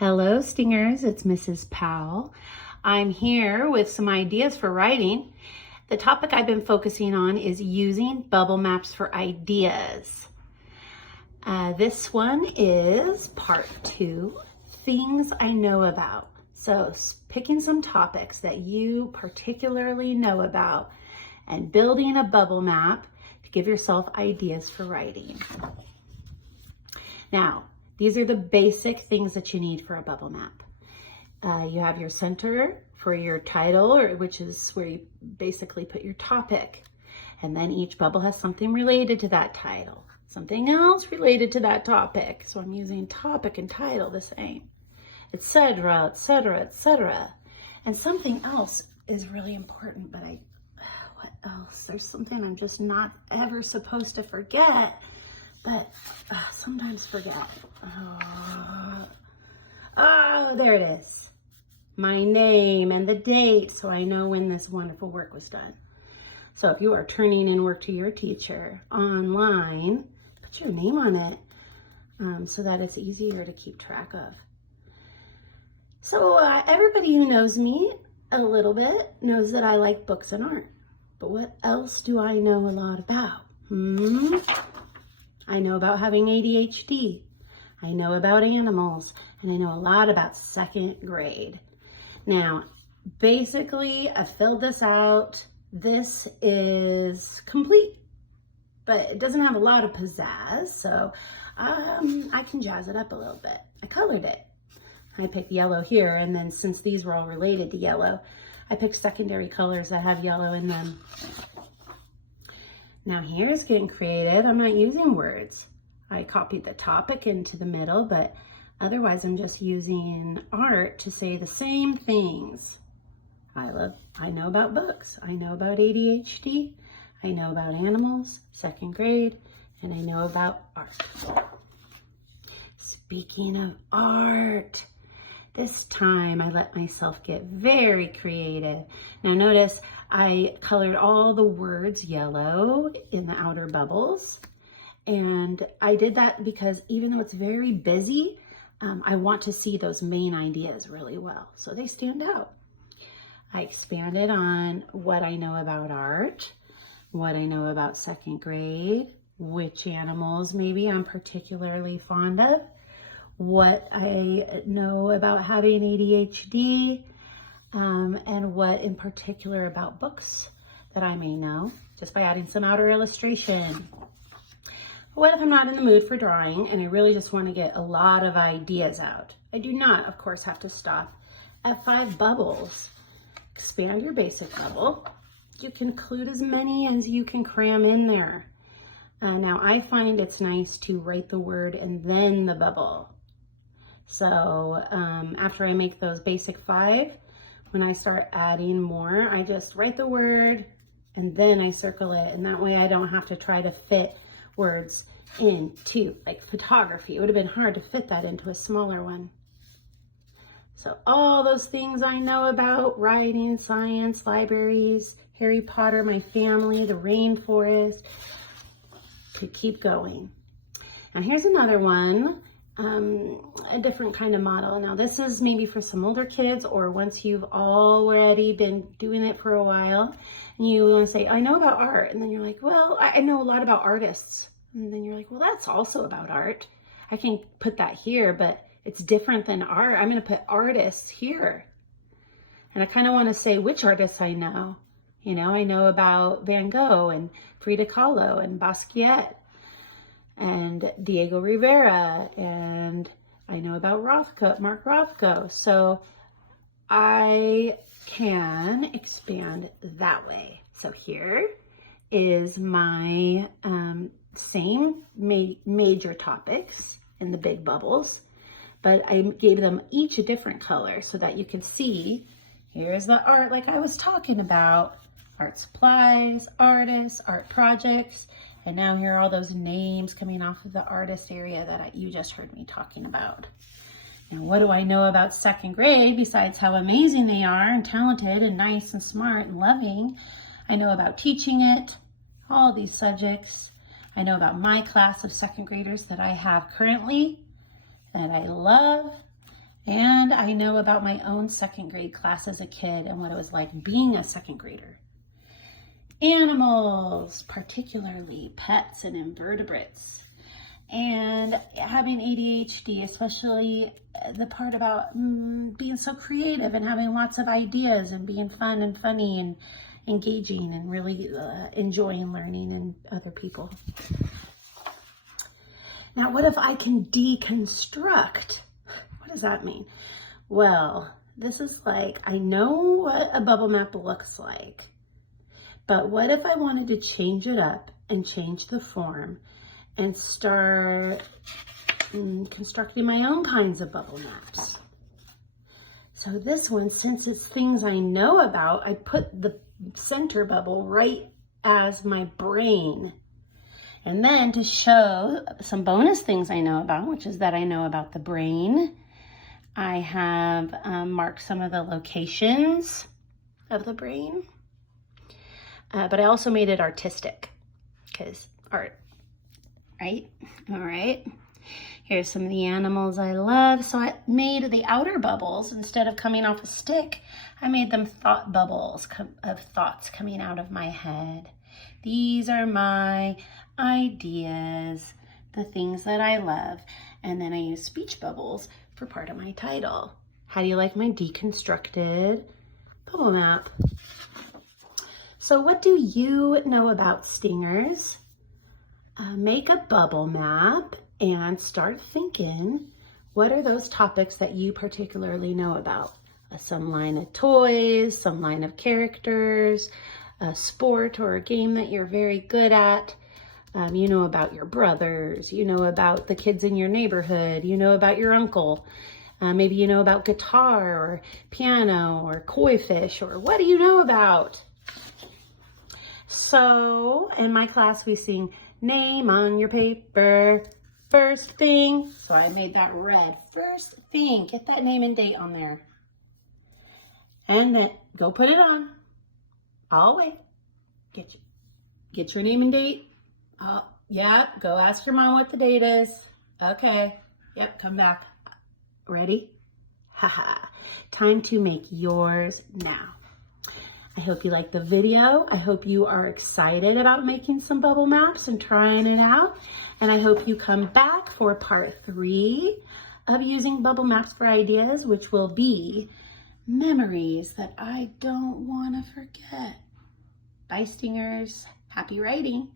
Hello, Stingers. It's Mrs. Powell. I'm here with some ideas for writing. The topic I've been focusing on is using bubble maps for ideas. This one is part 2, things I know about. So picking some topics that you particularly know about and building a bubble map to give yourself ideas for writing. Now, these are the basic things that you need for a bubble map. You have your center for your title, which is where you basically put your topic. And then each bubble has something related to that title, something else related to that topic. So I'm using topic and title the same, etc., etc., etc. And something else is really important, but what else? There's something I'm just not ever supposed to forget. But sometimes forget. Oh, there it is. My name and the date, so I know when this wonderful work was done. So if you are turning in work to your teacher online, put your name on it so that it's easier to keep track of. So everybody who knows me a little bit knows that I like books and art. But what else do I know a lot about? I know about having ADHD, I know about animals, and I know a lot about second grade. Now, basically, I filled this out. This is complete, but it doesn't have a lot of pizzazz, so I can jazz it up a little bit. I colored it. I picked yellow here, and then since these were all related to yellow, I picked secondary colors that have yellow in them. Now here's getting creative. I'm not using words. I copied the topic into the middle, but otherwise I'm just using art to say the same things. I know about books. I know about ADHD. I know about animals, second grade, and I know about art. Speaking of art, this time I let myself get very creative. Now notice I colored all the words yellow in the outer bubbles. And I did that because even though it's very busy, I want to see those main ideas really well. So they stand out. I expanded on what I know about art, what I know about second grade, which animals maybe I'm particularly fond of, what I know about having ADHD, and what in particular about books that I may know, just by adding some outer illustration. What if I'm not in the mood for drawing and I really just want to get a lot of ideas out? I do not, of course, have to stop at 5 bubbles. Expand your basic bubble. You can include as many as you can cram in there. Now, I find it's nice to write the word and then the bubble. So after I make those basic 5, when I start adding more, I just write the word and then I circle it. And that way I don't have to try to fit words into, like photography. It would have been hard to fit that into a smaller one. So all those things I know about writing, science, libraries, Harry Potter, my family, the rainforest, could keep going. And here's another one. A different kind of model. Now this is maybe for some older kids or once you've already been doing it for a while and you want to say, I know about art. And then you're like, well, I know a lot about artists. And then you're like, well, that's also about art. I can put that here, but it's different than art. I'm going to put artists here. And I kind of want to say which artists I know. You know, I know about Van Gogh and Frida Kahlo and Basquiat and Diego Rivera, and I know about Mark Rothko. So I can expand that way. So here is my same major topics in the big bubbles, but I gave them each a different color so that you can see, here's the art like I was talking about, art supplies, artists, art projects. And now here are all those names coming off of the artist area that you just heard me talking about. And what do I know about second grade besides how amazing they are and talented and nice and smart and loving? I know about teaching it, all these subjects. I know about my class of second graders that I have currently, that I love, And I know about my own second grade class as a kid and what it was like being a second grader. Animals, particularly pets and invertebrates. And having ADHD, especially the part about being so creative and having lots of ideas and being fun and funny and engaging and really enjoying learning and other people. Now, what if I can deconstruct? What does that mean? Well, this is like, I know what a bubble map looks like, but what if I wanted to change it up and change the form and start constructing my own kinds of bubble maps? So this one, since it's things I know about, I put the center bubble right as my brain. And then to show some bonus things I know about, which is that I know about the brain, I have marked some of the locations of the brain, but I also made it artistic, because art, right? All right. Here's some of the animals I love. So I made the outer bubbles, instead of coming off a stick, I made them thought bubbles of thoughts coming out of my head. These are my ideas, the things that I love. And then I use speech bubbles for part of my title. How do you like my deconstructed bubble map? So what do you know about stingers? Make a bubble map and start thinking, what are those topics that you particularly know about? Some line of toys, some line of characters, a sport or a game that you're very good at. You know about your brothers, you know about the kids in your neighborhood, you know about your uncle. Maybe you know about guitar or piano or koi fish, or what do you know about? So in my class we sing, name on your paper, first thing. So I made that red. First thing, get that name and date on there. And then go put it on. I'll wait. Get your name and date. Yeah, go ask your mom what the date is. Okay, yep, come back. Ready? Haha, time to make yours now. I hope you liked the video. I hope you are excited about making some bubble maps and trying it out. And I hope you come back for part 3 of using bubble maps for ideas, which will be memories that I don't want to forget. Bye, stingers. Happy writing.